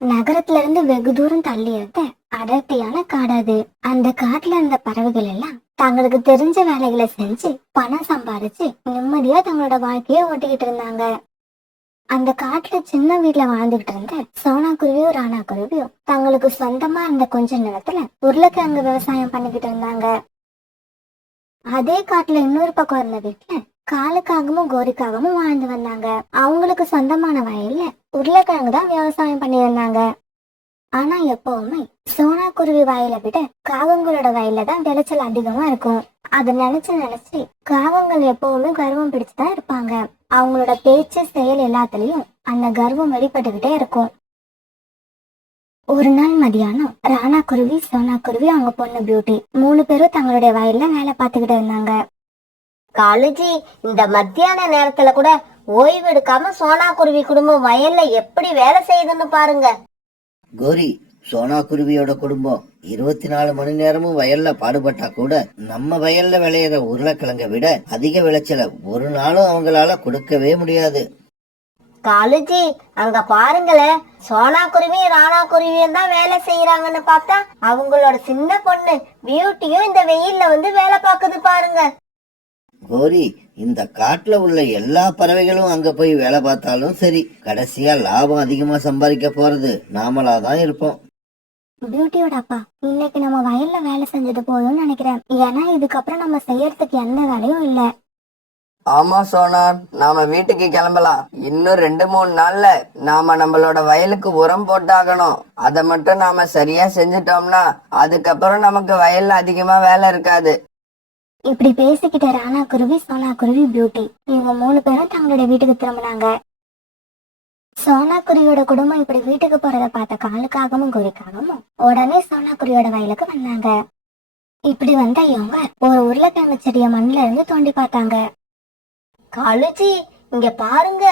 நகரத்துல இருந்து வெகு தூரம் தள்ளி இருந்த அடர்த்தியான காடு அது. அந்த காட்டுல இருந்த பறவைகள் எல்லாம் தங்களுக்கு தெரிஞ்ச வேலைகளை செஞ்சு பணம் சம்பாதிச்சு நிம்மதியா தங்களோட வாழ்க்கைய ஓட்டிக்கிட்டு இருந்தாங்க. அந்த காட்டுல சின்ன வீட்டுல வாழ்ந்துகிட்டு இருந்த சோனா குருவியும் ராணா குருவியும் தங்களுக்கு சொந்தமா இருந்த கொஞ்ச நேரத்துல உருளைக்கிழங்கு விவசாயம் பண்ணிக்கிட்டு இருந்தாங்க. அதே காட்டுல இன்னொரு பக்கம் இருந்த வீட்டுல காலுக்காகவும் கோரிக்காகவும் வாழ்ந்து வந்தாங்க. அவங்களுக்கு சொந்தமான வயல்ல உருளைக்கிழங்கு தான் விவசாயம் பண்ணியிருந்தாங்க. ஆனா எப்பவுமே சோனா குருவி வயலை விட காகங்களோட வயல்ல தான் விளைச்சல் அதிகமா இருக்கும். அதை நினைச்சு நினைச்சு காகங்கள் எப்பவுமே கர்வம் பிடிச்சுதான் இருப்பாங்க. அவங்களோட பேச்சு செயல் எல்லாத்துலயும் அந்த கர்வம் வெளிப்பட்டுக்கிட்டே இருக்கும். ஒரு நாள் மதியானம் ராணா குருவி, சோனா குருவி, அவங்க பொண்ணு பியூட்டி 3 பேரும் தங்களுடைய வயல்ல வேலை பார்த்துக்கிட்டு இருந்தாங்க. காலுஜி, இந்த மத்தியான நேரத்துல கூட ஓய்வு எடுக்காம சோனா குருவி குடும்பம் வயல்ல எப்படி வேலை செய்யுதுன்னு பாருங்க. கோரி, சோனா குருவியோட குடும்பம் 24 மணி நேரமும் வயல்ல பாடுபட்டா கூட நம்ம வயல்ல விளையிற உருளைக்கிழங்கை விட அதிக விளைச்சல ஒரு நாளும் அவங்களால கொடுக்கவே முடியாது. காலுஜி, அங்க பாருங்களேன், சோனா குருவி ராணா குருவியும் தான் வேலை செய்யறாங்கன்னு பார்த்தா அவங்களோட சின்ன பொண்ணு பியூட்டியும் இந்த வெயில்ல வந்து வேலை பார்க்குது பாருங்க. கோரி, இந்த காட்டுல உள்ள எல்லா பறவைகளும் அங்க போய் வேலை பார்த்தாலும் சரி, கடைசியா லாபம் அதிகமா சம்பாதிக்க போறது நாமளாதான் இருப்போம். பியூட்டியோட அப்பா, இன்னைக்கு நம்ம வயல்ல வேலை செஞ்சது போதும்னு நினைக்கிறேன். ஏன்னா இதுக்கப்புறம் நம்ம செய்யறதுக்கு எந்த வேலையும் இல்ல. ஆமா சோனா, நாம வீட்டுக்கு கிளம்பலாம். இன்னும் 2-3 நாள்ல நாம நம்மளோட வயலுக்கு உரம் போட்டாகணும். அதை மட்டும் நாம சரியா செஞ்சுட்டோம்னா அதுக்கப்புறம் நமக்கு வயல்ல அதிகமா வேலை இருக்காது. இப்படி பேசிக்கிட்ட ராணா குருவி, சோனா குருவி, பியூட்டி இவங்க 3 பேரும் தங்களுடைய வீட்டுக்கு திரும்பினாங்க. சோனா குருவியோட குடும்பம் இப்படி வீட்டுக்கு போறத பார்த்த காலுக்காகவும் கோரிக்காகவும் உடனே சோனா குருவியோட வயலுக்கு வந்தாங்க. இப்படி வந்த இவங்க ஒரு உருளைக்கிழங்கு செடிய மண்ணுல இருந்து தோண்டி பார்த்தாங்க. காலுஜி, இங்க பாருங்க,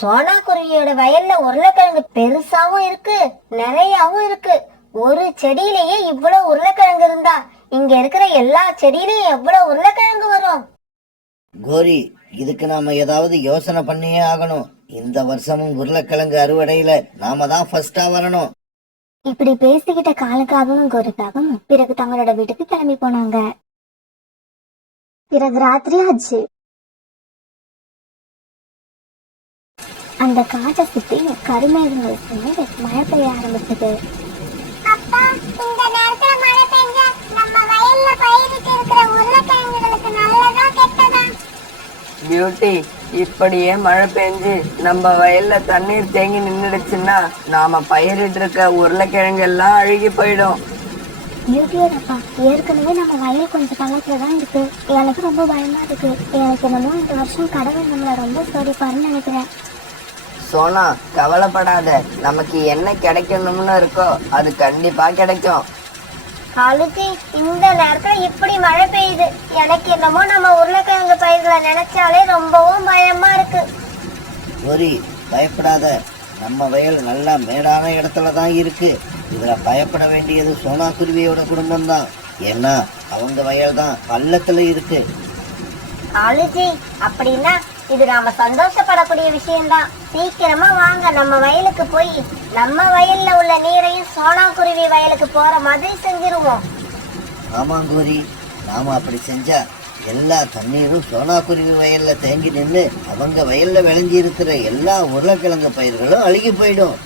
சோனா குருவியோட வயல்ல உருளைக்கிழங்கு பெருசாவும் இருக்கு, நிறையாவும் இருக்கு. ஒரு செடியிலேயே இவ்வளவு உருளைக்கிழங்கு இருந்தா இங்க இருக்கிற எல்லா செடியிலயும் எவ்வளவு உருளைக்கிழங்கு வரும்? கோரி, இதுக்கு நாம ஏதாவது யோசனை பண்ணியே ஆகணும். இந்த வருஷமும் உருளைக்கிழங்கு அறுவடையில நாம தான் ஃபர்ஸ்டா வரணும். இப்படி பேசிக்கிட்ட காலுக்காகவும் கோரிக்காகவும் பிறகு தங்களோட வீட்டுக்கு கிளம்பி போனாங்க. பிறகு ராத்திரி ஆச்சு. அந்த காட்டை சுத்தி கருமேகங்கள் சேர்ந்து மழை பெய்ய ஆரம்பிச்சது. அப்பா, இந்த நேரத்துல மழை பெஞ்சா நம்ம வயல்ல பயிரிட்டு இருக்கிற உருளைக்கிழங்குகளுக்கு நல்லதா கெட்டதா? பியூட்டி, இப்படியே மழை பெஞ்சு நம்ம வயல்ல தண்ணீர் தேங்கி நின்னுடுச்சுன்னா நாம பயிரிட்டு இருக்க உருளைக்கிழங்கு எல்லாம் அழுகி போயிடும். பியூட்டியோட அப்பா, ஏற்கனவே நம்ம வயல் கொஞ்சம் பள்ளத்துலதான் இருக்கு. எனக்கு ரொம்ப பயமா இருக்கு. எனக்கு என்னமோ இந்த வருஷம் கடவுள் நம்மள ரொம்ப சோதிப்பாருன்னு நினைக்கிறேன். சோனா, கவலைப்படாத. நமக்கு என்ன கிடைக்கணும்னு இருக்கோ அது கண்டிப்பா கிடைக்கும். காலுஜி, இந்த நேரத்துல இப்படி மழை பெய்யுது. எனக்கு என்னமோ நம்ம உருளைக்கிழங்கு பயிர்களை நினைச்சாலே ரொம்பவும் பயமா இருக்கு. கோரி, பயப்படாத. நம்ம வயல் நல்லா மேடான இடத்துல தான் இருக்கு. இதுல பயப்பட வேண்டியது சோனா குருவியோட குடும்பம் தான். ஏன்னா அவங்க வயல் தான் பள்ளத்துல இருக்கு. காலுஜி, அப்படின்னா இது நாம சந்தோஷப்படக்கூடிய விஷயம்தான். சீக்கிரமா வாங்க, நம்ம வயலுக்கு போய் நம்ம வயல்ல உள்ள நீரையும் சோனா குருவி வயலுக்கு போற மாதிரி செஞ்சிருவோம். ஆமா கோரி, நாம அப்படி செஞ்சா எல்லா தண்ணீரும் சோனா குருவி வயல்ல தேங்கி நின்று அவங்க வயல்ல விளைஞ்சி இருக்கிற எல்லா உருளைக்கிழங்கு பயிர்களும் அழுகி போயிடும்.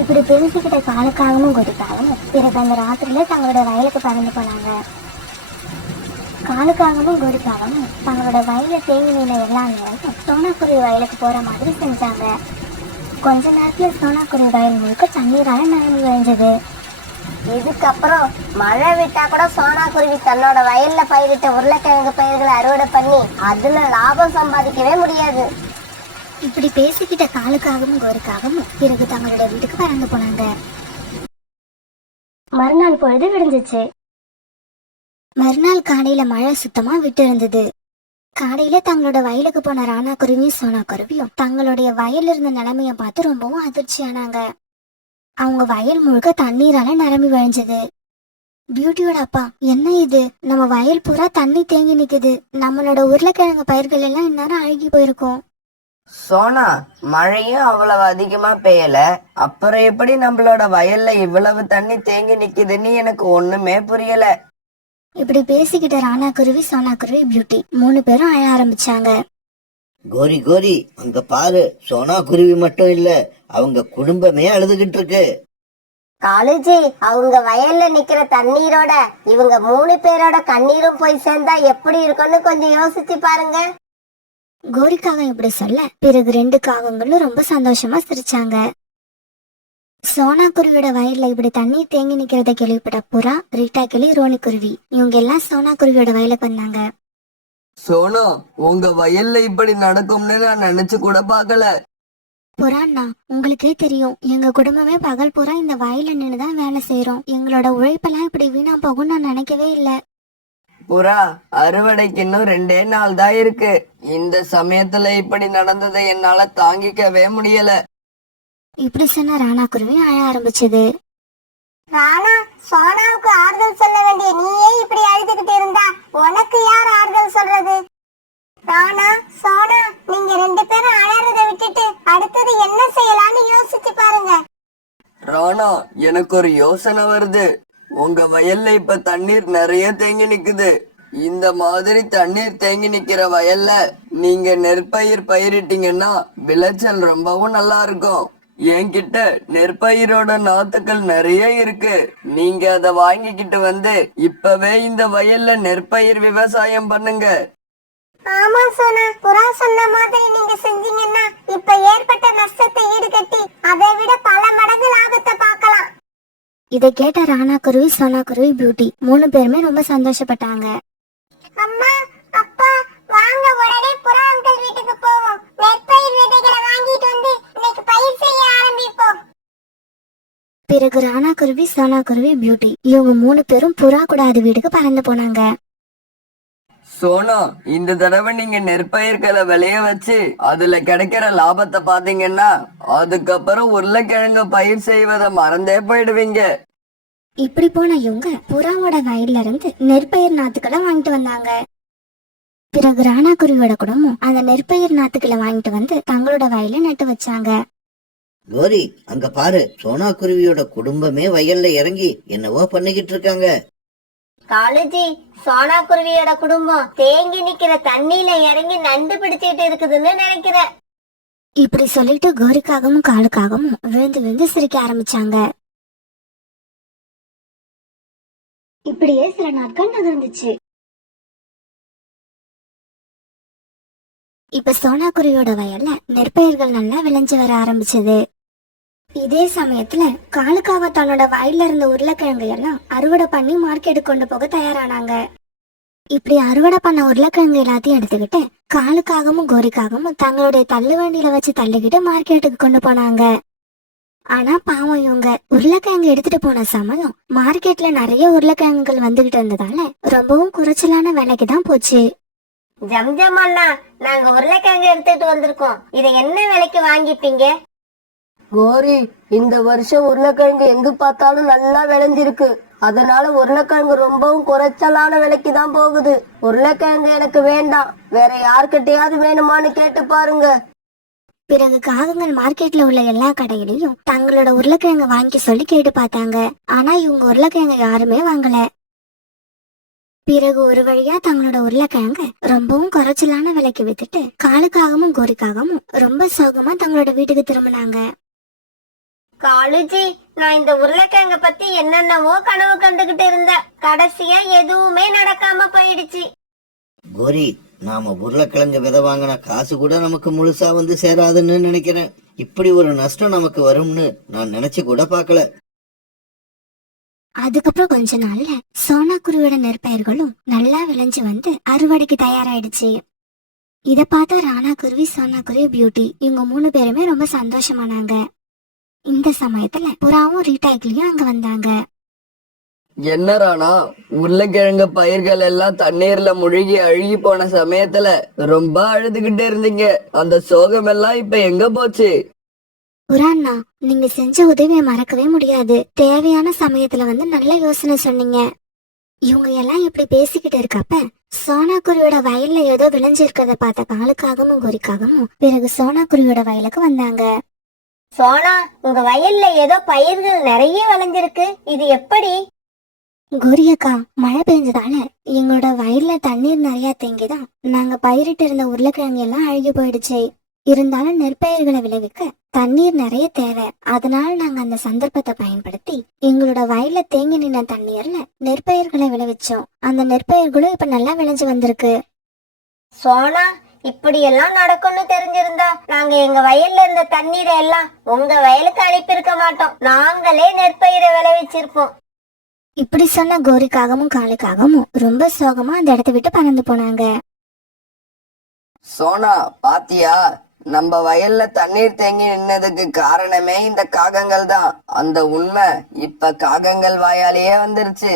இப்படி தெரிஞ்சுக்கிட்ட காலுக்காகவும் கோரிக்காகவும் பிறகு அந்த ராத்திரியில தங்களோட வயலுக்கு பறந்து போனாங்க. காலுக்காகவும் கோரிக்காகவும் தங்களோட வயல தேங்கி நின்ற எல்லா நேரமும் சோனாக்குருவி வயலுக்கு போற மாதிரி செஞ்சாங்க. கொஞ்ச நேரத்துல சோனாக்குருவி வயல் முழுக்க தண்ணீரால நனைஞ்சு விளைஞ்சது. இதுக்கப்புறம் மழை விட்டா கூட சோனா குருவி தன்னோட வயல்ல பயிரிட்ட உருளைக்கிழங்கு பயிர்களை அறுவடை பண்ணி அதுல லாபம் சம்பாதிக்கவே முடியாது. இப்படி பேசிக்கிட்ட காலுக்காகவும் கோரிக்காகவும் பிறகு தங்களோட வீட்டுக்கு பறந்து போனாங்க. மறுநாள் பொழுது விடிஞ்சிச்சு. மறுநாள் காலையில மழை சுத்தமா விட்டு இருந்தது. காலையில தங்களோட வயலுக்கு போன ராணா குருவியும் சோனா குருவியும் தங்களுடைய வயல்ல இருந்த நிலைமைய பார்த்து ரொம்பவும் அதிர்ச்சியானாங்க. அவங்க வயல் முழுக்க தண்ணீரால நிரம்பி வழிஞ்சது. பியூட்டியோட அப்பா, என்ன இது, நம்ம வயல் பூரா தண்ணி தேங்கி நிக்குது. நம்மளோட உருளைக்கிழங்கு பயிர்கள் எல்லாம் இந்நேரம் அழுகி போயிருக்கும். சோனா, மழையும் அவ்வளவு அதிகமா பெய்யல, அப்புறம் எப்படி நம்மளோட வயல்ல இவ்வளவு தண்ணி தேங்கி நிக்குதுன்னு எனக்கு ஒண்ணுமே புரியல. இப்படி பேசிக்கிட்ட ராணா குருவி, சோனா குருவி, பியூட்டி 3 பேரும் அழ ஆரம்பிச்சாங்க. கோரி கோரி, அங்க பாரு, சோனா குருவி மட்டும் இல்ல, அவங்க குடும்பமே அழுதுகிட்டு இருக்கு. காலுஜி, அவங்க வயல்ல நிக்கிற தண்ணீரோட இவங்க 3 பேரோட கண்ணீரும் போய் சேர்ந்தா எப்படி இருக்கும்னு கொஞ்சம் யோசிச்சு பாருங்க. கோரிக்காகம் இப்படி சொல்ல பிறகு 2 காகங்களும் ரொம்ப சந்தோஷமா சிரிச்சாங்க. சோனா குருவியோட வயல்ல இப்படி தண்ணீர் தேங்கி நிக்கிறத கேள்விப்பட்ட புறா, ரீட்டா கிளி, ரோனி குருவி இவங்க எல்லாம் சோனா குருவியோட வயலுக்கு வந்தாங்க. சோனா, உங்க வயல்ல இப்படி நடக்கும்னு நான் நினைச்சு கூட பார்க்கல. புறாண்ணா, உங்களுக்கே தெரியும், எங்க குடும்பமே பகல் பூரா இந்த வயல்ல நின்னுதான் வேலை செய்யறோம். எங்களோட உழைப்பெல்லாம் இப்படி வீணா போகும் நான் நினைக்கவே இல்லை. புறா, அறுவடைக்கு இன்னும் 2 நாள் தான் இருக்கு. இந்த சமயத்துல இப்படி நடந்ததை என்னால தாங்கிக்கவே முடியல. இப்படி சொன்ன ராணா குருவி அழ ஆரம்பிச்சது. ராணா, சோனாவுக்கு ஆறுதல் சொல்ல வேண்டிய நீயே இப்படி அழுதுகிட்டு இருந்தா உனக்கு யார் ஆறுதல் சொல்றது? ராணா, சோனா, நீங்க 2 பேரும் அழறத விட்டுட்டு அடுத்தது என்ன செய்யலாம்னு யோசிச்சு பாருங்க. ராணா, எனக்கு ஒரு யோசனை வருது. உங்க வயல்ல இப்ப தண்ணீர் நிறைய தேங்கி நிக்குது. இந்த மாதிரி தண்ணீர் தேங்கி நிக்கிற வயல்ல நீங்க நெற்பயிர் பயிரிட்டீங்கன்னா விளைச்சல் ரொம்பவும் நல்லா இருக்கும். என்கிட்ட நெற்பயிரோட நாத்துக்கள் நிறைய இருக்கு. நீங்க அதை வாங்கிக்கிட்டு வந்து இப்பவே இந்த வயல்ல நெற்பயிர் விவசாயம் பண்ணுங்க. ஆமா சோனா, புறா சொன்ன மாதிரி நீங்க செஞ்சீங்கன்னா இப்ப ஏற்பட்ட நஷ்டத்தை ஈடுகட்டி அதை விட பல மடங்கு லாபத்தை பார்க்கலாம். இதை கேட்ட ராணா குருவி, சோனா குருவி, பியூட்டி 3 பேருமே ரொம்ப சந்தோஷப்பட்டாங்க. அம்மா, அப்பா, வாங்க உடனே புறா அங்கிள் வீட்டுக்கு போவோம். நெற்பயிர் விதைகளை வாங்கிட்டு வந்து இன்னைக்கு பயிர் செய்ய ஆரம்பிப்போம். பிறகு ராணா குருவி, சோனா குருவி, பியூட்டி இவங்க 3 பேரும் புறா கூட அது வீட்டுக்கு பறந்து போனாங்க. சோனா, இந்த தடவை நீங்க நெற்பயிர்களை விளைய வச்சு அதுல கிடைக்கிற லாபத்தை பாத்தீங்கன்னா அதுக்கப்புறம் உருளைக்கிழங்கு பயிர் செய்வதை மறந்தே போயிடுவீங்க. இப்படி போன இவங்க புறாவோட வயல்ல இருந்து நெற்பயிர் நாத்துக்களை வாங்கிட்டு வந்தாங்க. பிறகு ராணா குருவியோட குடும்பம் அந்த நெற்பயிர் நாத்துக்களை வாங்கிட்டு வந்து தங்களோட வயல்ல நட்டு வச்சாங்க. கோரி, அங்க பாரு, சோனா குருவியோட குடும்பமே வயல்ல இறங்கி என்னவோ பண்ணிக்கிட்டு இருக்காங்க. காலுஜி, சோனா குருவியோட குடும்பம் தேங்கி நிக்கிற தண்ணியில இறங்கி நண்டு பிடிச்சிட்டு இருக்குதுன்னு நினைக்கிறேன். இப்படி சொல்லிட்டு கோரிக்காகவும் காலுக்காகவும் விழுந்து விழுந்து சிரிக்க ஆரம்பிச்சாங்க. இப்படியே சில நாட்கள் நகர்ந்துச்சு. இப்ப சோனா குருவியோட வயல்ல நெற்பயிர்கள் நல்லா விளைஞ்சு வர ஆரம்பிச்சது. இதே சமயத்துல காலுக்காக தன்னோட வயல்ல இருந்த உருளைக்கிழங்கு எல்லாம் அறுவடை பண்ணி மார்க்கெட்டுக்கு கொண்டு போக தயாரானாங்க. இப்படி அறுவடை பண்ண உருளைக்கிழங்கு எல்லாத்தையும் எடுத்துக்கிட்டு காலுக்காகவும் கோரிக்காகவும் தங்களுடைய தள்ளு வண்டியில வச்சு தள்ளிக்கிட்டு மார்க்கெட்டுக்கு கொண்டு போனாங்க. ஆனா பாவம், இவங்க உருளைக்கிழங்கு எடுத்துட்டு போன சமயம் மார்க்கெட்ல நிறைய உருளைக்கிழங்குகள் வந்துகிட்டு இருந்ததால ரொம்பவும் குறைச்சலான விலைக்கு தான் போச்சு. ஜம்ஜம் அண்ணா, நாங்க உருளைக்கிழங்கு எடுத்துட்டு வந்திருக்கோம். இதை என்ன விலைக்கு வாங்கிப்பீங்க? கோரி, இந்த வருஷம் உருளைக்கிழங்கு எங்க பார்த்தாலும் நல்லா விளைஞ்சிருக்கு. அதனால உருளைக்கிழங்கு ரொம்பவும் குறைச்சலான விலைக்கு தான் போகுது. உருளைக்கிழங்கு எனக்கு வேண்டாம், வேற யார்கிட்டயாவது வேணுமான்னு கேட்டு பாருங்க. பிறகு காகங்கள் மார்க்கெட்ல உள்ள எல்லா கடையிலையும் தங்களோட உருளைக்கிழங்கு வாங்கி சொல்லி கேட்டு பார்த்தாங்க. ஆனா இவங்க உருளைக்கிழங்கு யாருமே வாங்கல. பிறகு ஒரு வழியா தங்களோட உருளைக்கிழங்கு ரொம்பவும் குறைச்சலான விலைக்கு வித்துட்டு காலுக்காகவும் கோரிக்காகவும் ரொம்ப சோகமா தங்களோட வீட்டுக்கு திரும்பினாங்க. காலுஜி, நான் இந்த உருளைக்கிழங்க பத்தி என்னென்னவோ கனவு கண்டுகிட்டு இருந்தேன். கடைசியா எதுவுமே நடக்காம போயிடுச்சு. கோரி, நாம உருளைக்கிழங்கு விதை வாங்கின காசு கூட நமக்கு முழுசா வந்து சேராதுன்னு நினைக்கிறேன். இப்படி ஒரு நஷ்டம் நமக்கு வரும்னு நான் நினைச்சு கூட பார்க்கல. அதுக்கப்புறம் கொஞ்ச நாள்ல சோனா குருவியோட நெற்பயிர்களும் நல்லா விளைஞ்சு வந்து அறுவடைக்கு தயாராயிடுச்சு. இத பார்த்த ராணா குருவி, சோனா குருவி, பியூட்டி இவங்க 3 பேருமே ரொம்ப சந்தோஷமானாங்க. இந்த சமயத்துல புறாவும் ரீட்டாய்க்கிலையும் அங்க வந்தாங்க. என்ன ராணா, உருளைக்கிழங்கு பயிர்கள் எல்லாம் தண்ணீர்ல முழுகி அழுகி போன சமயத்துல ரொம்ப அழுதுகிட்டே இருந்தீங்க. அந்த சோகம் எல்லாம் இப்ப எங்க போச்சு? புறாண்ணா, நீங்க செஞ்ச உதவியை மறக்கவே முடியாது. தேவையான சமயத்துல வந்து நல்ல யோசனை சொன்னீங்க. இவங்க எல்லாம் இப்படி பேசிக்கிட்டு இருக்கப்ப சோனாக்குருவியோட வயல்ல ஏதோ விளைஞ்சிருக்கிறத பார்த்த காலுக்காகவும் கோரிக்காகவும் பிறகு சோனாக்குருவியோட வயலுக்கு வந்தாங்க. சோனா, உங்க வயல்ல ஏதோ பயிர்கள் நிறைய விளைஞ்சிருக்கு, இது எப்படி? கோரியக்கா, மழை பெஞ்சதால எங்களோட வயல்ல தண்ணீர் நிறைய தேங்கிதான் நாங்க பயிரிட்டு இருந்த உருளைக்கிழங்கு எல்லாம் அழுகி போயிடுச்சு. இருந்தாலும் நெற்பயிர்களை விளைவிக்க தண்ணீர் நிறைய தேவை. அதனால நாங்க அந்த சந்தர்ப்பத்தை பயன்படுத்தி எங்களோட வயல்ல தேங்கி நின்ன தண்ணீர்ல நெற்பயிர்களை விளைவிச்சோம். அந்த நெற்பயிர்களும் இப்ப நல்லா விளைஞ்சு வந்திருக்கு. சோனா, இப்படி எல்லாம் நடக்கும்னு தெரிஞ்சிருந்தா நாங்க எங்க வயல்ல இருந்த தண்ணீரை எல்லாம் உங்க வயலுக்கு அனுப்பியிருக்க மாட்டோம். நாங்களே நெற்பயிரை விளைவிச்சிருப்போம். இப்படி சொன்ன கோரிக்காகவும் காலுக்காகவும் ரொம்ப சோகமா அந்த இடத்தை விட்டு பறந்து போனாங்க. சோனா, பாத்தியா? நம்ம வயல்ல தண்ணீர் தேங்கி நின்னதுக்கு காரணமே இந்த காகங்கள் தான். அந்த உண்மை இப்ப காகங்கள் வாயாலேயே வந்துருச்சு.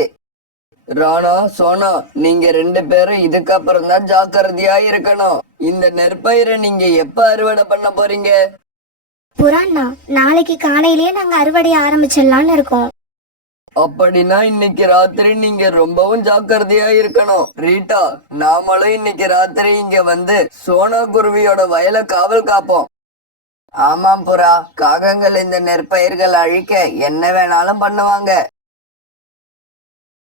ராணா, சோனா, நீங்க 2 பேரும் இதுக்கப்புறம் தான் ஜாக்கிரதையா இருக்கணும். இந்த நெற்பயிரை நீங்க எப்ப அறுவடை பண்ண போறீங்க? புறாண்ணா, நாளைக்கு காலையிலேயே நாங்க அறுவடை ஆரம்பிச்சிடலான்னு இருக்கோம். அப்படின்னா இன்னைக்கு ராத்திரி நீங்க ரொம்பவும் ஜாக்கிரதையா இருக்கணும். ரீட்டா, நாமளும் இன்னைக்கு ராத்திரி இங்க வந்து சோனா குருவியோட வயலை காவல் காப்போம். ஆமாம் புறா, காகங்கள் இந்த நெற்பயிர்கள் அழிக்க என்ன வேணாலும் பண்ணுவாங்க.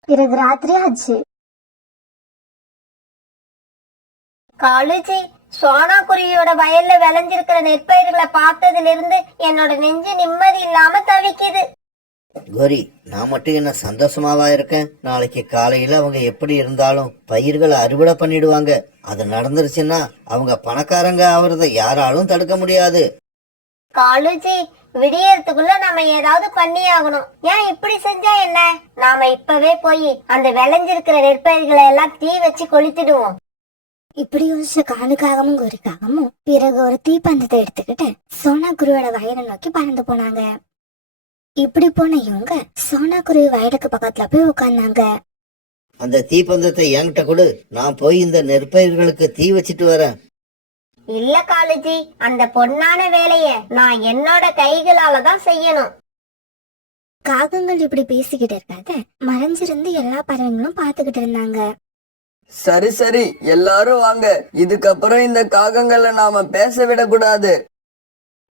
பிறகு ராத்திரி ஆச்சு. காலுஜி, சோனா குருவியோட வயல்ல விளைஞ்சிருக்கிற நெற்பயிர்களை பார்த்ததுல இருந்து என்னோட நெஞ்சு நிம்மதி இல்லாம தவிக்குது. கோரி, நான் மட்டும் என்ன சந்தோஷமாவா இருக்கேன்? நாளைக்கு காலையில அவங்க எப்படி இருந்தாலும் பயிர்களை அறுவடை பண்ணிடுவாங்க. அது நடந்துருச்சுன்னா அவங்க பணக்காரங்க ஆவறதை யாராலும் தடுக்க முடியாது. காலுஜி, விடியறதுக்குள்ள நம்ம ஏதாவது பண்ணி ஆகணும். ஏன் இப்படி செஞ்சா என்ன? நாம இப்பவே போய் அந்த விளைஞ்சிருக்கிற நெற்பயிர்களை எல்லாம் தீ வச்சு கொளுத்திடுவோம். இப்படி யோசிச்ச காலுக்காகவும் கோரிக்காகவும் பிறகு ஒரு தீப்பந்தத்தை எடுத்துக்கிட்டு சோனா குருவியோட வயலை நோக்கி பறந்து போனாங்க. இப்படி போன இவங்க சோனா குருவி வயலுக்கு பக்கத்துல போய் உட்கார்ந்தாங்க. அந்த தீப்பந்தத்தை என்கிட்ட கொடு, நான் போய் இந்த நெற்பயிர்களுக்கு தீ வச்சிட்டு வரேன். இல்ல காலுஜி, அந்த பொன்னான வேலைய நான் என்னோட கைகளால தான் செய்யணும். காகங்கள் இப்படி பேசிக்கிட்டு இருக்காத மறைஞ்சிருந்து எல்லா பறவைங்களும் பாத்துக்கிட்டு இருந்தாங்க. சரி சரி, எல்லாரும் வாங்க. இதுக்கப்புறம் இந்த காகங்களை நாம பேச விடக்கூடாது.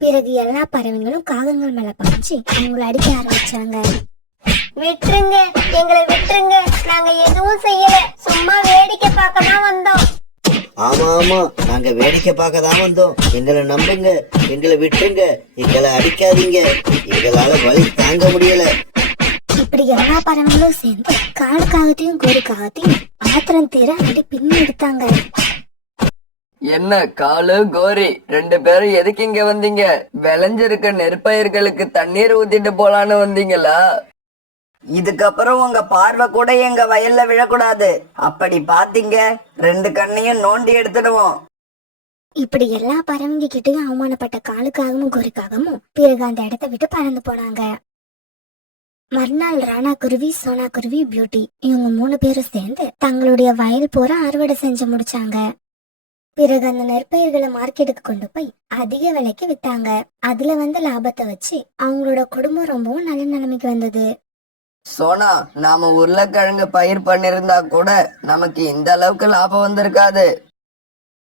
பிறகு எல்லா பறவைங்களும் காகங்கள் மேல பாய்ச்சி அவங்கள அடிக்க ஆரம்பிச்சாங்க. விட்டுருங்க, எங்களை விட்டுருங்க. நாங்க எதுவும் செய்யல, சும்மா வேடிக்கை பார்க்க தான் வந்தோம். ஆமா ஆமா, நாங்க வேடிக்கை பார்க்க தான் வந்தோம். எங்களை நம்புங்க, எங்களை விட்டுருங்க, எங்களை அடிக்காதீங்க, எங்களால வலி தாங்க முடியல. இப்படி எல்லா பறவைங்களும் சேர்ந்து காலுக்காகத்தையும் கோரிக்காகத்தையும் ஆத்திரம் தீர அடி பின்னி எடுத்தாங்க. என்ன காலு, கோரி 2 பேரும் எதுக்கு இங்க வந்தீங்க? விளைஞ்சிருக்க நெற்பயிர்களுக்கு தண்ணீர் ஊத்திட்டு போலான்னு வந்தீங்களா? இதுக்கப்புறம் உங்க பார்வை கூட எங்க வயல்ல விழக்கூடாது. அப்படி பாத்தீங்க 2 கண்ணையும் நோண்டி எடுத்துடுவோம். இப்படி எல்லா பறவைங்க கிட்டயும் அவமானப்பட்ட காலுக்காகவும் கோரிக்காகவும் பிறகு அந்த இடத்தை விட்டு பறந்து போனாங்க. மறுநாள் ராணா குருவி, சோனா குருவி, பியூட்டி இவங்க 3 பேரும் சேர்ந்து தங்களுடைய வயல் பூரா அறுவடை செஞ்சு முடிச்சாங்க. பிறகு அந்த நெற்பயிர்களை மார்க்கெட்டுக்கு கொண்டு போய் அதிக விலைக்கு வித்தாங்க. அதுல வந்த லாபத்தை வச்சு அவங்களோட குடும்பம் ரொம்பவும் நல்ல நிலைமைக்கு வந்தது. சோனா, நாம உருளைக்கிழங்கு பயிர் பண்ணிருந்தா கூட நமக்கு இந்த அளவுக்கு லாபம் வந்திருக்காது.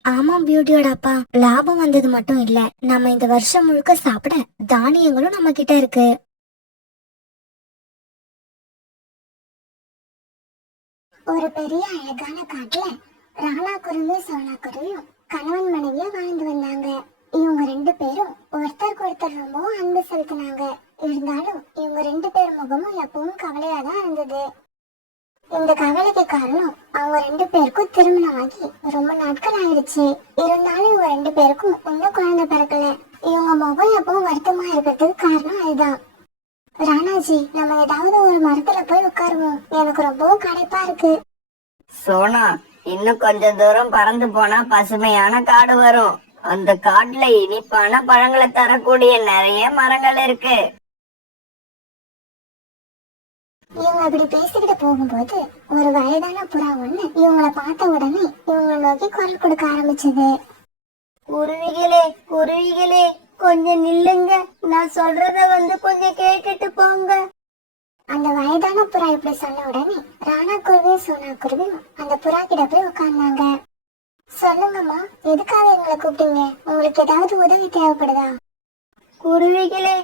ஆமா பியூட்டியோட அப்பா, லாபம் வந்தது மட்டும் இல்ல, நம்ம இந்த வருஷம் முழுக்க சாப்பிட தானியங்களும் நம்ம கிட்ட இருக்கு. ஒரு பெரிய அழகான காட்டுல ராணா குருவி சோனா குருவியும் கணவன் மனைவியா வாழ்ந்து வந்தாங்க. இவங்க 2 பேரும் ஒருத்தருக்கு ஒருத்தர் ரொம்பவும் அன்பு செலுத்தினாங்க. இருந்தாலும் இவங்க 2 பேர் முகமும் எப்பவும் கவலையா தான் இருந்தது. இந்த கவலைக்கு காரணம் அவங்க 2 பேருக்கும் திருமணமாகி ரொம்ப நாட்கள் ஆயிடுச்சு. இருந்தாலும் இவங்க 2 பேருக்கும் இன்னும் குழந்தை பிறக்கல. இவங்க முகம் எப்பவும் வருத்தமா இருக்கிறதுக்கு காரணம் அதுதான். ராணாஜி, நம்ம ஏதாவது ஒரு மரத்துல போய் உட்காருவோம், எனக்கு ரொம்பவும் களைப்பா இருக்கு. சோனா, இன்னும் கொஞ்ச தூரம் பறந்து போனா பசுமையான காடு வரும். அந்த காட்டுல இனிப்பான பழங்களை தரக்கூடிய நிறைய மரங்கள் இருக்கு. இவங்க அப்படி பேசிக்கிட்டு போகும்போது ஒரு வயதான புறா ஒண்ணு இவங்கள பார்த்த உடனே இவங்களை நோக்கி குரல் கொடுக்க ஆரம்பிச்சது. குருவிகளே, குருவிகளே, கொஞ்சம் நில்லுங்க. நான் சொல்றத வந்து கொஞ்சம் கேட்டுட்டு போங்க. அந்த வயதான புறா இப்படி சொன்ன உடனே ராணா குருவியும் சோனா குருவியும் அந்த புறா கிட்ட போய் உட்கார்ந்தாங்க. சொல்லுங்கம்மா, எதுக்காக எங்களை கூப்பிட்டீங்க? உங்களுக்கு ஏதாவது உதவி தேவைப்படுதா? குருவிகளே,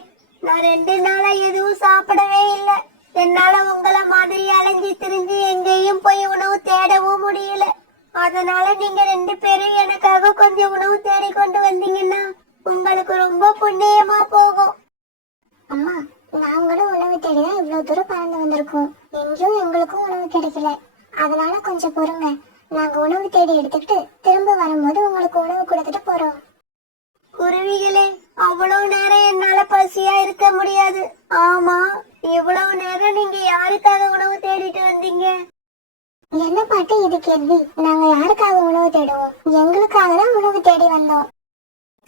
நான் 2 நாளா எதுவும் சாப்பிடவே இல்லை. என்னால உங்களை மாதிரி அலைஞ்சு திரிஞ்சு எங்கேயும் போய் உணவு தேடவும் முடியல. அதனால நீங்க 2 பேரும் எனக்காக கொஞ்சம் உணவு தேடி கொண்டு வந்தீங்கன்னா உங்களுக்கு ரொம்ப புண்ணியமா போகும். அம்மா, நாங்களும் உணவு தேடிதான் இவ்வளவு தூரம் பறந்து வந்திருக்கோம். எங்கேயும் எங்களுக்கும் உணவு கிடைக்கல. அதனால கொஞ்சம் பொறுங்க. நாங்க உணவு தேடி எடுத்துக்கிட்டு திரும்ப வரும்போது உங்களுக்கு உணவு கொடுத்துட்டு போறோம். குருவிகளே, அவ்வளவு நேரம் என்னால பசியா இருக்க முடியாது. ஆமா, இவ்வளவு நேரம் நீங்க யாருக்காக உணவு தேடிட்டு வந்தீங்க? என்ன பாட்டு இது கேள்வி? நாங்க யாருக்காக உணவு தேடுவோம்? எங்களுக்காக தான் உணவு தேடி வந்தோம்.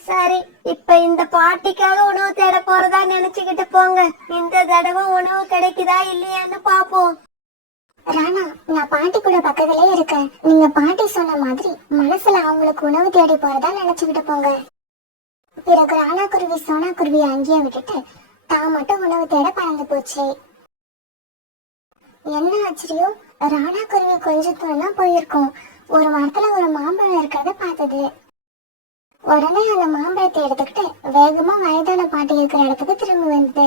சரி, இப்ப இந்த பாட்டிக்காக உணவு தேட போறதா நினைச்சுக்கிட்டு போங்க. இந்த தடவை உணவு கிடைக்குதா இல்லையான்னு பாப்போம். ராணா, நான் பாட்டி கூட பக்கத்திலே இருக்கேன். நீங்க பாட்டி சொன்ன மாதிரி மனசுல அவங்களுக்கு உணவு தேடி போறதா நினைச்சுக்கிட்டு போங்க. பிறகு ராணா குருவி சோனா குருவியை அங்கேயே விட்டுட்டு தான் மட்டும் உணவு தேட பறந்து போச்சு. என்ன ஆச்சரியம், ராணா குருவி கொஞ்ச தூரம் தான் போயிருக்கோம். ஒரு மரத்துல ஒரு மாம்பழம் இருக்கிறத பார்த்தது. உடனே அந்த மாம்பழத்தை எடுத்துக்கிட்டு வேகமா வயதான பாட்டி இருக்கிற இடத்துக்கு திரும்பி வந்தது.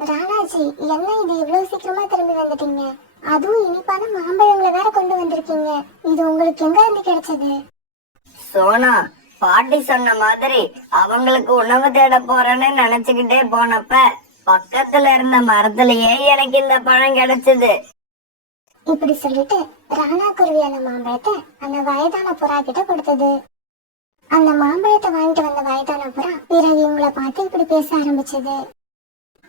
ராணாஜி, என்ன இது இவ்வளவு சீக்கிரமா திரும்பி வந்துட்டீங்க? அதுவும் இனிப்பான மாம்பழங்களை வேற கொண்டு வந்திருக்கீங்க. இது உங்களுக்கு எங்க இருந்து கிடைச்சது? சோனா, பாட்டி சொன்ன மாதிரி அவங்களுக்கு உணவு தேட போறேன்னு நினைச்சுக்கிட்டே போனப்ப பக்கத்துல இருந்த மரத்திலேயே எனக்கு இந்த பழம் கிடைச்சது. இப்படி சொல்லிட்டு ராணா குருவி அந்த மாம்பழத்தை அந்த வயதான புறா கிட்ட கொடுத்தது. அந்த மாம்பழத்தை வாங்கிட்டு வந்த வயதான புறா பிறகு இவங்களை பார்த்து இப்படி பேச ஆரம்பிச்சது.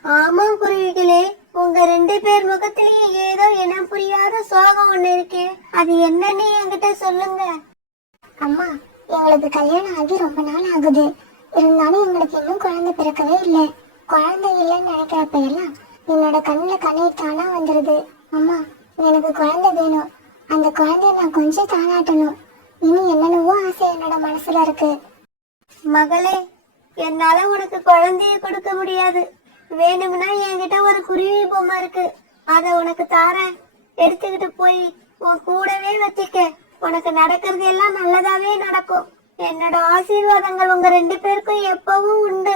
ஆமா குருவிகளே, உங்க 2 பேர் முகத்திலேயும் ஏதோ இனம் புரியாத சோகம் ஒண்ணு இருக்கு. அது என்னன்னு என்கிட்ட சொல்லுங்க. அம்மா, எங்களுக்கு கல்யாணம் ஆகி ரொம்ப நாள் ஆகுது. இருந்தாலும் எங்களுக்கு இன்னும் குழந்தை பிறக்கவே இல்லை. குழந்தை இல்லைன்னு நினைக்கிறப்ப எல்லாம் என்னோட கண்ணுல கண்ணீர் தானா வந்துருது. அம்மா, எனக்கு குழந்தை வேணும். அந்த குழந்தைய நான் கொஞ்சம் தானாட்டணும். இனி என்னென்னவோ ஆசை என்னோட மனசுல இருக்கு. மகளே, என்னால உனக்கு குழந்தைய கொடுக்க முடியாது. வேணும்னா என்கிட்ட ஒரு குருவி பொம்மை இருக்கு, அத உனக்கு தாரேன். எடுத்துக்கிட்டு போய் உன் கூடவே வச்சுக்க. உனக்கு நடக்கிறது எல்லாம் நல்லதாவே நடக்கும். என்னோட ஆசீர்வாதங்கள் உங்க 2 பேருக்கும் எப்பவும் உண்டு.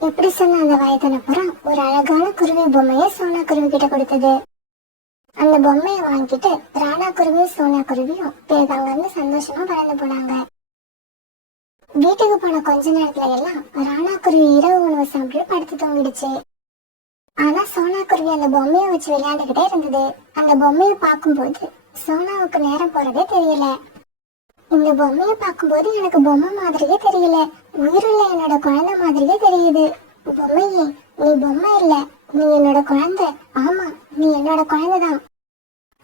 இப்படி சொன்ன அந்த வயதான புறா ஒரு அழகான குருவி பொம்மையை சோனா குருவி கிட்ட கொடுத்தது. அந்த பொம்மையை வாங்கிட்டு ராணா குருவியும் சோனா குருவியும் பிறகு அங்க இருந்து சந்தோஷமா பறந்து போனாங்க. வீட்டுக்கு போன கொஞ்ச நேரத்துல எல்லாம் ராணா குருவி இரவு உணவு சாப்பிட்டு படுத்து தூங்கிடுச்சு. ஆனா சோனா குருவி அந்த பொம்மையை வச்சு விளையாண்டுகிட்டே இருந்தது. அந்த பொம்மையை பார்க்கும்போது சோனாவுக்கு நேரம் போறதே தெரியல. இந்த பொம்மையை பார்க்கும்போது எனக்கு பொம்மை மாதிரியே தெரியல, உயிருள்ள என்னோட குழந்தை மாதிரியே தெரியுது. பொம்மையே, நீ பொம்மை இல்ல, நீ என்னோட குழந்தை. ஆமா, நீ என்னோட குழந்தைதான்.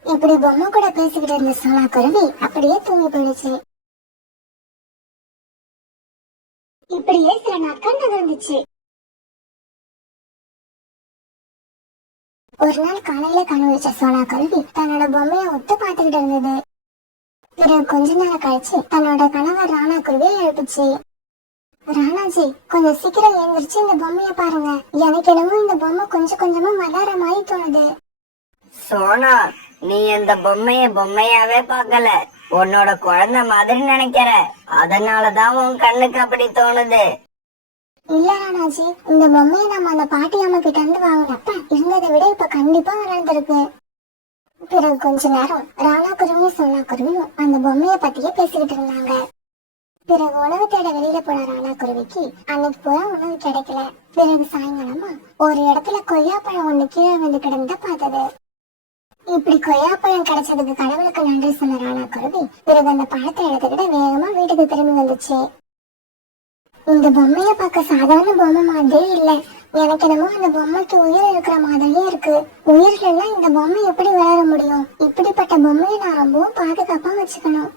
இப்படி பொம்மை கூட பேசிக்கிட்டு இருந்த சோனா குருவி அப்படியே தூங்கி போயிடுச்சு. இப்படியே சில நாட்கள் நகர்ந்துச்சு. ஒரு நாள் காலையில கனவு வச்ச சோனா குருவி தன்னோட பொம்மையை ஒத்து பார்த்துக்கிட்டு இருந்தது. பிறகு கொஞ்ச நேரம் கழிச்சு தன்னோட கணவர் ராணா குருவியை எழுப்பிச்சு. ராணாஜி, கொஞ்சம் சீக்கிரம் எழுந்திரிச்சு இந்த பொம்மையை பாருங்க. எனக்கு என்னமோ இந்த பொம்மை கொஞ்சம் கொஞ்சமா வளர மாதிரி தோணுது. சோனா, நீ இந்த பொம்மைய பொம்மையாவே பார்க்கல, உன்னோட குழந்தை மாதிரி நினைக்கிற. அதனாலதான் உன் கண்ணுக்கு அப்படி தோணுது. இல்ல ராணாஜி, இந்த பொம்மையை நம்ம அந்த பாட்டி அம்மா கிட்ட இருந்து வாங்கினப்ப இருந்ததை விட இப்ப கண்டிப்பா வளர்ந்துருக்கு. பிறகு கொஞ்ச நேரம் ராணா குருவியும் சோனா குருவியும் அந்த பொம்மைய பத்தியே பேசிக்கிட்டு இருந்தாங்க. பிறகு உணவு தேட வெளியில போன ராணா குருவிக்கு அன்னைக்கு பூரா உணவு கிடைக்கல. பிறகு சாயங்காலமா ஒரு இடத்துல கொய்யாப்பழம் ஒண்ணு கீழே வந்து கிடந்த பார்த்தது. இப்படி கொய்யாப்பழம் கிடைச்சதுக்கு கடவுளுக்கு நன்றி சொன்ன ராணா குருவி பிறகு அந்த பழத்தை எடுத்துக்கிட்டு வேகமா வீட்டுக்கு திரும்பி வந்துச்சு. இந்த பொம்மைய பார்க்க சாதாரண பொம்மை மாதிரியே இல்ல, எனக்கு என்னமோ அந்த பொம்மைக்கு உயிர் இருக்கிற மாதிரியே இருக்கு. உயிர் இல்லைன்னா இந்த பொம்மை எப்படி வளர முடியும்? இப்படிப்பட்ட பொம்மையை நான் ரொம்பவும் பாதுகாப்பா வச்சுக்கணும்.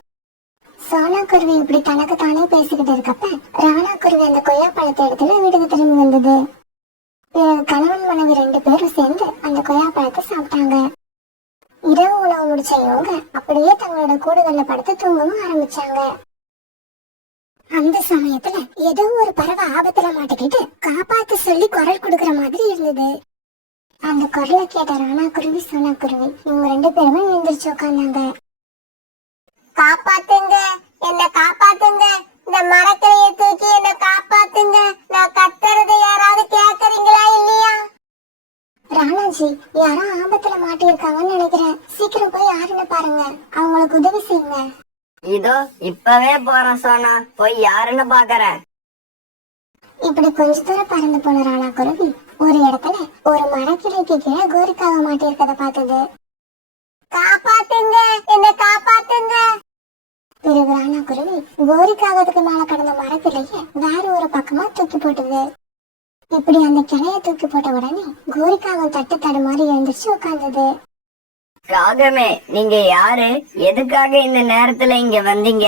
சோனா குருவி இப்படி தனக்கு தானே பேசிக்கிட்டு இருக்கப்ப ராணா குருவி அந்த கொய்யாப்பழத்தை எடுத்துட்டு வீட்டுக்கு திரும்பி வந்தது. பிறகு கணவன் மனைவி 2 பேரும் சேர்ந்து அந்த கொய்யாப்பழத்தை சாப்பிட்டாங்க. இரவு உணவு முடிச்ச இவங்க அப்படியே தங்களோட கூடுகள்ல படுத்து தூங்கவும் ஆரம்பிச்சாங்க. அந்த சமயத்துல ஏதோ ஒரு பறவை ஆபத்துல மாட்டிக்கிட்டு காப்பாத்து சொல்லி குரல் கொடுக்கற மாதிரி இருந்தது. அந்த குரலை கேட்ட ராணா குருவி சோனா குருவி இவங்க 2 பேருமே எழுந்திரிச்சு உட்கார்ந்தாங்க. காப்பாத்துங்க, என்ன காப்பாத்துங்க, இந்த மரக்கிளைய தூக்கி என்ன காப்பாத்துங்க, நான் கத்துறதை யாராவது கேக்குறீங்களா இல்லையா? ராணாஜி, யாரோ ஆபத்துல மாட்டிருக்காங்கன்னு நினைக்கிறேன். சீக்கிரம் போய் யாருன்னு பாருங்க, அவங்களுக்கு உதவி செய்யுங்க. இதோ இப்பவே போறேன் சோனா, போய் யாருன்னு பாக்குறேன். இப்படி கொஞ்ச தூரம் பறந்து போன ராணா குருவி ஒரு இடத்துல ஒரு மரக்கிளைக்கு கீழே கோரிக்காக மாட்டிருக்கத பார்த்தது. காப்பாத்துங்க, என்ன காப்பாத்துங்க. பிறகு ராணா குருவி கோரிக்காகத்துக்கு மேல கடந்த மரக்கிளைய வேற ஒரு பக்கமா தூக்கி போட்டது. இப்படி அந்த கிளைய தூக்கி போட்ட உடனே கோரிக்காகம் தட்டு தடுமாறி எழுந்திரிச்சு உட்கார்ந்தது. காகமே, நீங்க யாரு? எதுக்காக இந்த நேரத்துல இங்க வந்தீங்க?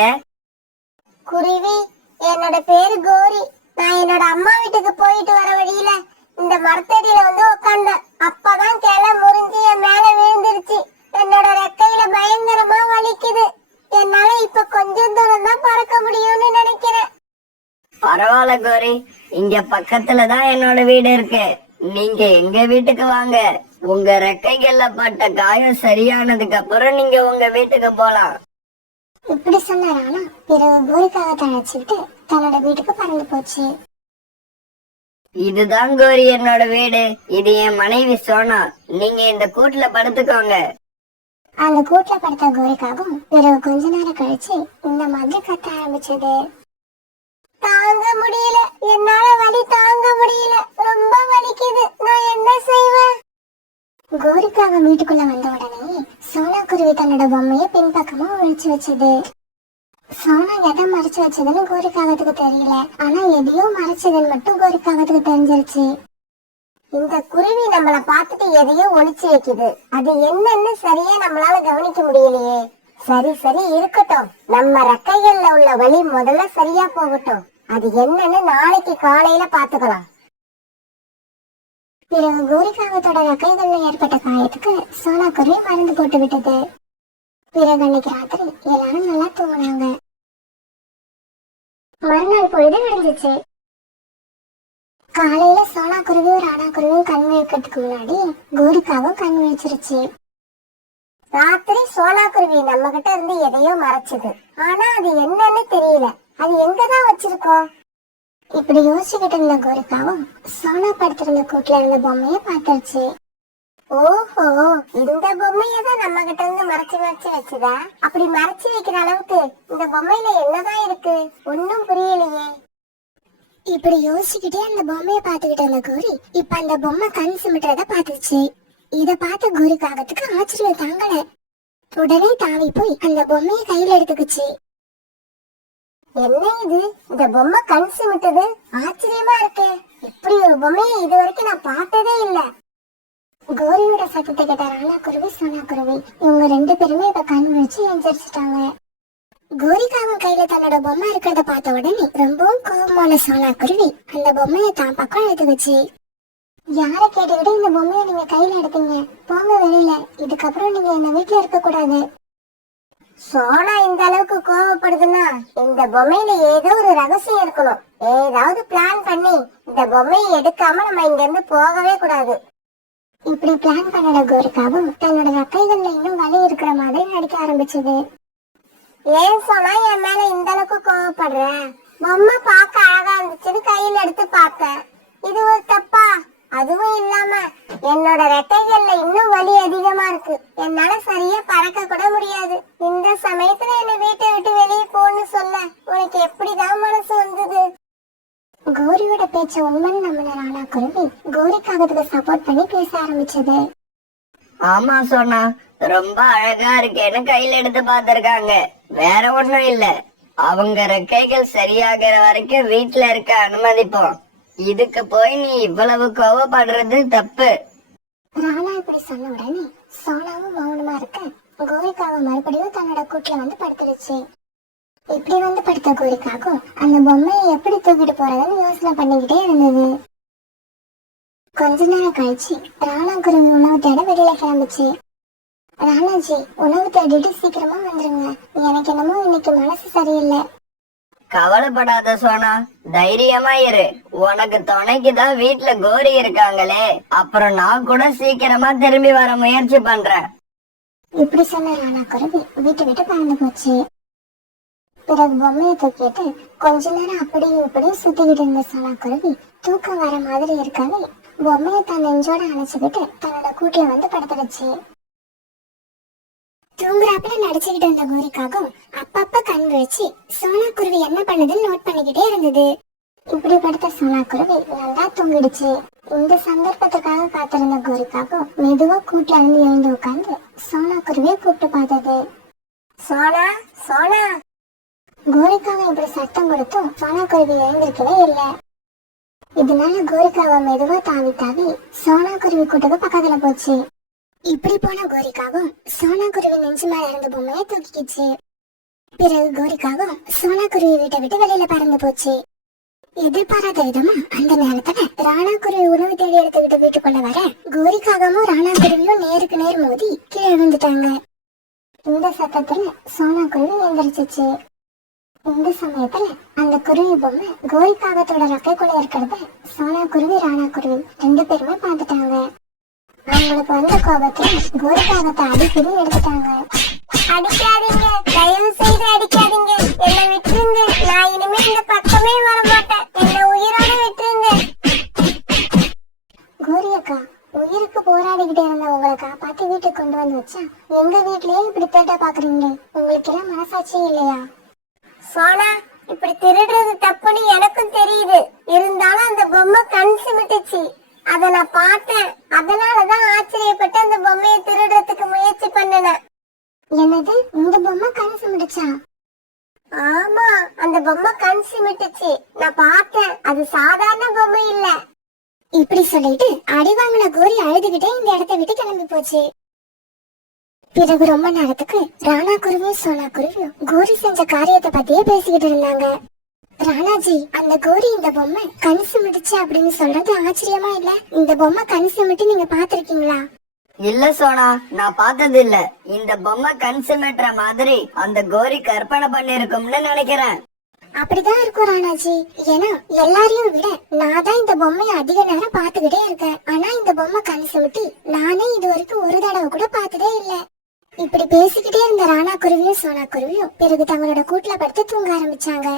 குருவி, என்னோட பேரு கோரி. நான் என்னோட அம்மா வீட்டுக்கு போயிட்டு வர வழியில இந்த மரத்தடியில வந்து உட்கார்ந்தேன். அப்பதான் கிளை முறிஞ்சு என் மேல விழுந்துருச்சு. என்னோட ரெக்கையில பயங்கரமா வலிக்குது. என்னால இப்ப கொஞ்சம் தூரம் தான் பறக்க முடியும்னு நினைக்கிறேன். பரவாயில்ல கோரி, இங்க பக்கத்துலதான் என்னோட வீடு இருக்கு. நீங்க எங்க வீட்டுக்கு வாங்க. உங்க ரெக்கைகள்ல பட்ட காயம் சரியானதுக்கு அப்புறம் நீங்க உங்க வீட்டுக்கு போலாம். இப்படி சொன்ன ராணா பிறகு கோரிக்காகத்தை அழைச்சிட்டு தன்னோட வீட்டுக்கு பறந்து போச்சு. இதுதான் கோரி என்னோட வீடு. இது என் மனைவி சோனா. நீங்க இந்த கூட்டுல படுத்துக்கோங்க. அந்த கூட்டுல படுத்த கோரிக்காகவும் பிறகு கொஞ்ச நேரம் கழிச்சு இந்த மாதிரி கத்த ஆரம்பிச்சது. தாங்க முடியல, என்னால வலி தாங்க முடியல, ரொம்ப வலிக்குது, நான் என்ன செய்வேன்? கோரிக்காக வீட்டுக்குள்ள வந்த உடனே சோனா குருவி தன்னோட பொம்மைய பின்பக்கமா ஒழிச்சு வச்சது. சோனா எதை மறைச்சு வச்சதுன்னு கோரிக்காகத்துக்கு தெரியல. ஆனா எதையோ மறைச்சதுன்னு மட்டும் கோரிக்காகத்துக்கு தெரிஞ்சிருச்சு. இந்த குருவி நம்மள பார்த்துட்டு எதையோ ஒளிச்சு வைக்குது. அது என்னன்னு சரியா நம்மளால கவனிக்க முடியலையே. சரி சரி இருக்கட்டும், நம்ம ரெக்கைகள்ல உள்ள வலி முதல்ல சரியா போகட்டும். அது என்னன்னு நாளைக்கு காலையில பாத்துக்கலாம். பிறகு கோரிக்காகத்தோட ரெக்கைகள்ல ஏற்பட்ட காயத்துக்கு சோனா குருவி மருந்து போட்டு விட்டது. பிறகு அன்னைக்கு ராத்திரி எல்லாரும் நல்லா தூங்கினாங்க. மறுநாள் பொழுது விடிஞ்சிச்சு. காலையில சோனா குருவியும் ராணா குருவியும் கண் விழிக்கிறதுக்கு முன்னாடி கோரிக்காவும் கண் விழிச்சிருச்சு. ராத்திரி சோனா குருவி நம்ம கிட்ட இருந்து எதையோ மறைச்சது. ஆனா அது என்னன்னு தெரியல. அது எங்கதான் வச்சிருக்கோம்? இப்படி யோசிச்சுக்கிட்டு இருந்த கோரிக்காவும் சோனா படுத்திருந்த கூட்டுல இருந்த பொம்மைய பாத்துருச்சு. ஓஹோ, இந்த பொம்மையதான் நம்ம கிட்ட இருந்து மறைச்சு மறைச்சு வச்சுதா? அப்படி மறைச்சு வைக்கிற அளவுக்கு இந்த பொம்மையில என்னதான் இருக்கு? ஒன்னும் புரியலையே. இப்படி யோசிச்சுக்கிட்டே அந்த பொம்மைய பாத்துக்கிட்டு இருந்த கோரி இப்ப அந்த பொம்மை கண் சிமிட்டுறத பாத்துச்சு. இத பார்த்த கோரிக்காகத்துக்கு ஆச்சரியம் தாங்கல. உடனே தாவி போய் அந்த பொம்மைய கையில எடுத்துக்குச்சு. என்ன இது, இந்த பொம்மை கண் சிமிட்டுது? ஆச்சரியமா இருக்கே. இப்படி ஒரு பொம்மையை இது வரைக்கும் நான் பார்த்ததே இல்ல. கோரியோட சத்தத்தை கேட்ட ராணா குருவி சோனா குருவி இவங்க 2 பேருமே இப்ப கண் விழிச்சு எந்திரிச்சிட்டாங்க. கோரிக்காவும் கையில தன்னோட பொம்மை இருக்கிறத பார்த்த உடனே ரொம்பவும் கோபமான சோனா குருவி அந்த பொம்மைய தான் பக்கம் எடுத்துக்கிச்சு. யார கேட்டுக்கிட்டு இந்த பொம்மைய நீங்க கையில எடுத்தீங்க? போங்க வெளியில. இதுக்கப்புறம் நீங்க இந்த வீட்டுல இருக்க கூடாது. சோனா இந்த அளவுக்கு கோவப்படுதுன்னா இந்த பொம்மையில ஏதோ ஒரு ரகசியம் இருக்கணும். ஏதாவது பிளான் பண்ணி இந்த பொம்மையை எடுக்காம நம்ம இங்க இருந்து போகவே கூடாது. இப்படி பிளான் பண்ணட கோரிக்காவும் தன்னோட ரெக்கைகள்ல இன்னும் வலி இருக்கிற மாதிரி நடிக்க ஆரம்பிச்சது. ஏன் சோனா என் மேல இந்த அளவுக்கு கோவப்படுற? பொம்மை பார்க்க அழகா இருந்துச்சுன்னு கையில எடுத்து பார்த்தேன். இது ஒரு தப்பா? அதுவும் இல்லாம என்னோட ரெக்கைகள்ல இன்னும் வலி அதிகமா இருக்கு. என்னால சரியா பறக்க கூட முடியாது. இந்த சமயத்துல என்ன வீட்டை விட்டு வெளியே போன்னு சொல்ல உனக்கு எப்படிதான் மனசு வந்தது? கோரியோட பேச்ச உண்மைன்னு நம்பின ராணா குருவி கோரிக்காகத்துக்கு சப்போர்ட் பண்ணி பேச ஆரம்பிச்சது. ஆமா சோனா, ரொம்ப அழகா இருக்கேன்னு கையில எடுத்து பாத்திருக்காங்க. வேற ஒண்ணும் இல்ல. அவங்க ரெக்கைகள் சரியாகிற வரைக்கும் வீட்டுல இருக்க அனுமதிப்போம். இதுக்கு போய் நீ இவ்வளவு கோவப்படுறது தப்பு. ராணா இப்படி சொன்ன உடனே சோனாவும் மௌனமா இருக்க கோரிக்காவும் மறுபடியும் தன்னோட கூட்டுல வந்து படுத்துடுச்சு. இப்படி வந்து படுத்த கோரிக்காக்கும் அந்த பொம்மையை எப்படி தூக்கிட்டு போறதுன்னு யோசனை பண்ணிக்கிட்டே இருந்தது. கொஞ்ச நேரம் கழிச்சு ராணா குருவி உணவு தேட வெளியில கிளம்பிச்சு. ராணாஜி, உணவு தேடிட்டு சீக்கிரமா வந்துருங்க. எனக்கு என்னமோ இன்னைக்கு மனசு சரியில்லை. கவலைப்படாத சோனா, தைரியமா இரு. உனக்கு துணைக்கு தான் வீட்டுல கோரி இருக்காங்களே, அப்புறம் நான் கூட சீக்கிரமா திரும்பி வர முயற்சி பண்றேன். இப்படி சொன்ன ராணா குருவி விட்டு விட்டு பறந்து போச்சு. பிறகு பொம்மையை தூக்கிட்டு கொஞ்ச நேரம் அப்படியும் இப்படியும் சுத்திக்கிட்டு இருந்த சோனா குருவி தூக்கம் வர மாதிரி இருக்கவே பொம்மையை தன் நெஞ்சோட அணைச்சுக்கிட்டு தன்னோட கூட்டுல வந்து படுத்துடுச்சு. தூங்குறாப்புல நடிச்சுக்கிட்டு இருந்த கோரிக்காகவும் அப்பப்ப கண் விழிச்சு சோனா குருவி என்ன பண்ணுதுன்னு நோட் பண்ணிக்கிட்டே இருந்தது. இப்படி படுத்த சோனா குருவி நல்லா தூங்கிடுச்சு. இந்த சந்தர்ப்பத்துக்காக காத்திருந்த கோரிக்காகவும் மெதுவா கூட்டுல இருந்து எழுந்து உட்கார்ந்து சோனா குருவியை கூப்பிட்டு பார்த்தது. சோனா சோனா. கோரிக்காவை இப்படி சத்தம் கொடுத்தும் சோனா குருவி எழுந்திருக்கவே இல்லை. இதனால கோரிக்காவை மெதுவா தாவி தாவி சோனா குருவி கூட்டுக்கு பக்கத்துல போச்சு. இப்படி போன கோரிக்காவும் சோனா குருவி நெஞ்சு மேல இருந்த பொம்மையை தூக்கிக்கிச்சு. பிறகு கோரிக்காவும் சோனா குருவி வீட்டை விட்டு வெளியில பறந்து போச்சு. எதிர்பாராத விதமா அந்த நேரத்துல ராணா குருவி உணவு தேடி எடுத்துக்கிட்டு வீட்டுக்குள்ள வர கோரிக்காகவும் ராணா குருவியும் நேருக்கு நேர் மோதி கீழே விழுந்துட்டாங்க. இந்த சத்தத்துல சோனா குருவி எந்திரிச்சிச்சு. இந்த சமயத்துல அந்த குருவி பொம்மை கோரிக்காகத்தோட ரெக்கைக்குள்ள இருக்கிறத சோனா குருவி ராணா குருவி ரெண்டு பேருமே பார்த்துட்டாங்க. அவங்களுக்கு வந்த கோபத்துல கோரிக்காகத்தை அடிக்கடி எடுத்துட்டாங்க. அடிக்காதீங்க, தயவு செய்து அடிக்காதீங்க, என்னை விட்டுருங்க. நான் இனிமே இந்த பக்கமே வர மாட்டேன். என்னை உயிரோட விட்டுருங்க. கோரி அக்கா, உயிருக்கு போராடிக்கிட்டே இருந்த உங்களை காப்பாத்தி வீட்டுக்கு கொண்டு வந்து வச்சா எங்க வீட்லயே இப்படி தேட்ட பாக்குறீங்க. உங்களுக்கு எல்லாம் மனசாட்சி இல்லையா? சோனா, இப்படி திருடுறது தப்புன்னு எனக்கும் தெரியுது. இருந்தாலும் அந்த பொம்மை கண் சிமிட்டுச்சு. அத நான் பார்த்தேன். அதனாலதான் ஆச்சரியப்பட்டு அந்த பொம்மையை திருடுறதுக்கு முயற்சி பண்ணினேன். என்னது, இந்த பொம்மை கண் சிமிட்டுச்சா? ஆமா, அந்த பொம்மை கண் சிமிட்டுச்சு. நான் பார்த்தேன். அது சாதாரண பொம்மை இல்ல. இப்படி சொல்லிட்டு அடி வாங்கின கோரி அழுதுகிட்டே இந்த இடத்தை விட்டு கிளம்பி போச்சு. பிறகு ரொம்ப நேரத்துக்கு ராணா குருவியும் சோனா குருவியும் கோரி செஞ்ச காரியத்தை பத்தியே பேசிக்கிட்டு இருந்தாங்க. ராணாஜி, அந்த கோரி இந்த பொம்மை கண் சிமிட்டுச்சு அப்படின்னு சொல்றது ஆச்சரியமா இல்ல? இந்த பொம்மை கண் சிமிட்டு நீங்க பாத்திருக்கீங்களா? இல்ல சோனா, நான் பார்த்தது இல்ல. இந்த பொம்மை கண் சிமிட்டுற மாதிரி அந்த கோரி கற்பனை பண்ணிருக்கும்னு நினைக்கிறேன். அப்படிதான் இருக்கும் ராணாஜி. ஏன்னா எல்லாரையும் விட நான் தான் இந்த பொம்மையை அதிக நேரம் பாத்துக்கிட்டே இருக்கேன். ஆனா இந்த பொம்மை கண் சிமிட்டி நானே இது வரைக்கும் ஒரு தடவை கூட பார்த்ததே இல்ல. இப்படி பேசிக்கிட்டே இருந்த ராணா குருவியும் சோனா குருவியும் பிறகு தங்களோட கூட்டுல படுத்து தூங்க ஆரம்பிச்சாங்க.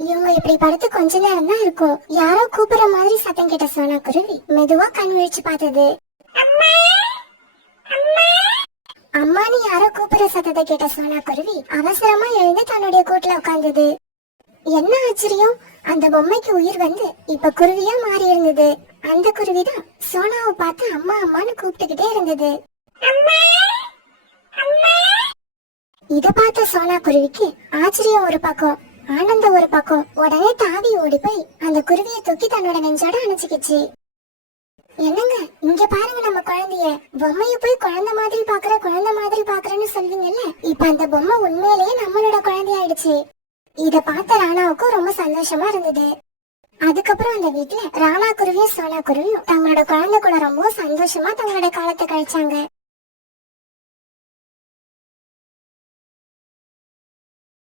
இவங்க இப்படி படுத்து கொஞ்ச நேரம் தான் இருக்கும். யாரோ கூப்பிடுற மாதிரி சத்தம் கேட்ட சோனா குருவி மெதுவா கண் விழிச்சு பார்த்தது. அம்மானு யாரோ கூப்பிடுற சத்தத்தை கேட்ட சோனா குருவி அவசரமா எழுந்து தன்னுடைய கூட்டுல உட்கார்ந்தது. என்ன ஆச்சரியம், அந்த பொம்மைக்கு உயிர் வந்து இப்ப குருவியா மாறி இருந்தது. அந்த குருவிதான் சோனாவை பார்த்து அம்மா அம்மான்னு கூப்பிட்டுக்கிட்டே இருந்தது. இத பார்த்த சோனா குருவிக்கு ஆச்சரியம் ஒரு பக்கம், ஆனந்தம் ஒரு பக்கம். உடனே தாவி ஓடி போய் அந்த குருவியை தூக்கி தன்னோட நெஞ்சோட அணைச்சுக்கிச்சு. என்னங்க, இங்க பாருங்க நம்ம குழந்தைய. பொம்மைய போய் குழந்தை மாதிரி பாக்குறேன்னு சொல்வீங்கல்ல, இப்ப அந்த பொம்மை உண்மையிலேயே நம்மளோட குழந்தையாயிடுச்சு. இத பார்த்த ராணாவுக்கும் ரொம்ப சந்தோஷமா இருந்தது. அதுக்கப்புறம் அந்த வீட்டுல ராணா குருவியும் சோனா குருவியும் தங்களோட குழந்தை கூட ரொம்ப சந்தோஷமா தங்களோட காலத்தை கழிச்சாங்க.